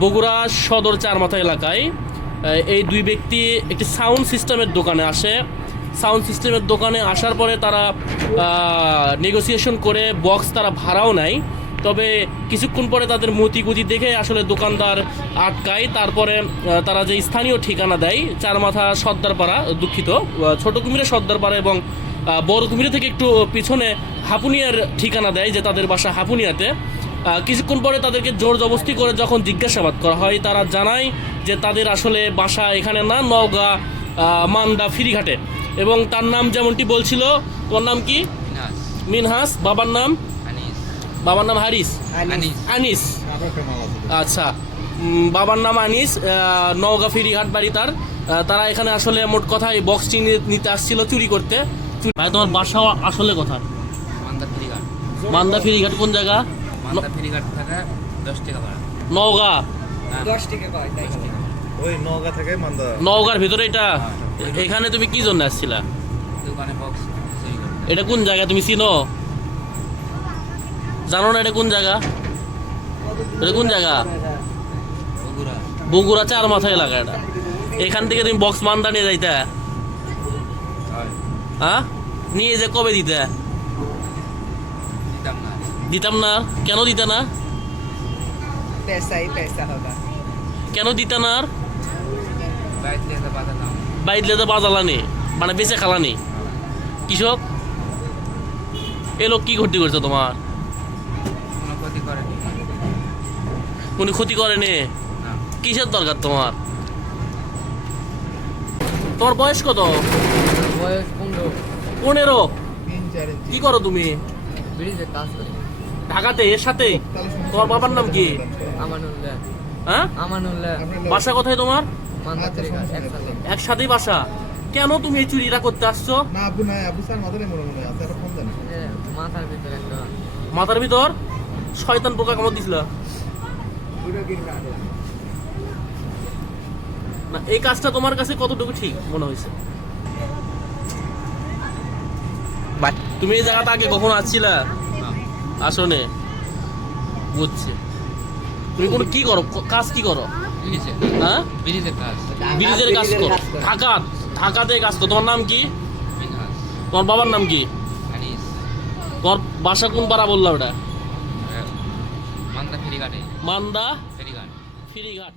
বগুড়া সদর চারমাথা এলাকায় এই দুই ব্যক্তি একটি সাউন্ড সিস্টেমের দোকানে আসে। সাউন্ড সিস্টেমের দোকানে আসার পরে তারা নেগোসিয়েশন করে বক্স তারা ভাড়াও নেয়। তবে কিছুক্ষণ পরে তাদের মতিগুতি দেখে আসলে দোকানদার আটকায়। তারপরে তারা যে স্থানীয় ঠিকানা দেয়, চার চারমাথা সর্দারপাড়া, দুঃখিত। ছোট কুমিরে সর্দারপাড়া এবং বড় কুমিরে থেকে একটু পিছনে হাপুনিয়ার ঠিকানা দেয়, যে তাদের বাসা হাপুনিয়াতে। কিছুক্ষণ পরে তাদেরকে জোর জবস্তি করে যখন জিজ্ঞাসাবাদ করা হয় তারা জানায় যে তাদের আসলে বাসা এখানে না নওগাঁ মান্দা ফিরিঘাটে। এবং তার নাম যেমনটি বলছিল তোমার নাম কি? মিনহাস। বাবার নাম? বাবার নাম হারিস? আনিস। আচ্ছা। বাবার নাম আনিস নওগাঁ ফিরিঘাট বাড়ি তার। তারা এখানে আসলে মোট কথা এই বক্সটি নিতে আসছিল চুরি করতে। ভাই তোমার বাসা আসলে কোথায়? মান্দা ফেরিঘাট। মান্দা ফিরিঘাট কোন জায়গা? মান্দা ফেরিঘাট থেকে দশ টাকা ভাড়া। নওগাঁ? হ্যাঁ, দশ টাকা ওই নওগাঁ থেকে মান্দা নওগাঁর ভিতরে এটা? এখানে তুমি কি জন্য আসছিলা? দোকানে বক্স এটা কোন জায়গা? তুমি চিনো? জানো না এটা কোন জায়গা? এটা কোন জায়গা? বগুড়া। বগুড়া চার মাথা এলাকা এটা। এখান থেকে তুমি বক্স মান্দা নিয়ে যাইতে? হয়। হ্যাঁ? নিয়ে যে কবে দিতে? দিতাম না? কেন দিতা না? কেন দিতা না আর? লেদা তো বাজালানি মানে বেঁচে খালানি। কৃষক এ লোক কি ক্ষতি করছে তোমার? উনি ক্ষতি করেনি। কিসের দরকার তোমার? তোমার বয়স কত? পনেরো। পনেরো? কি করো তুমি? কাজ করি। ঢাকাতে এর সাথে? তোমার বাবার নাম কি? আমানুল্লাহ। হ্যাঁ? আমানুল্লাহ। বাসা কোথায় তোমার? একসাথে। একসাথেই বাসা। কেন তুমি এই চুরিটা করতে আসছো? না আব্বু নাই আব্বু স্যার মাথায় মনে মনে আছে আর ফোন জানি মাথার ভিতরে একটা। মাথার ভিতর? শয়তান পোকা কামড় দিছিল না এই কাজটা তোমার কাছে কতটুকু ঠিক মনে হয়েছে? তুমি এই জায়গাটা আগে কখনো আসছিলা? আসনে। বুঝছে। তুমি কোনো কি করো? কাজ কি করো? হ্যাঁ? ব্রিজের কাজ। করো। ঢাকা ঢাকাতে কাজ করো। তোমার নাম কি? তোমার বাবার নাম কি? তোর তোমার বাসা কোন পাড়া বললাম ওটা? মান্দা ফেরিঘাটে। মান্দা ফেরিঘাট। ফিরিঘাট।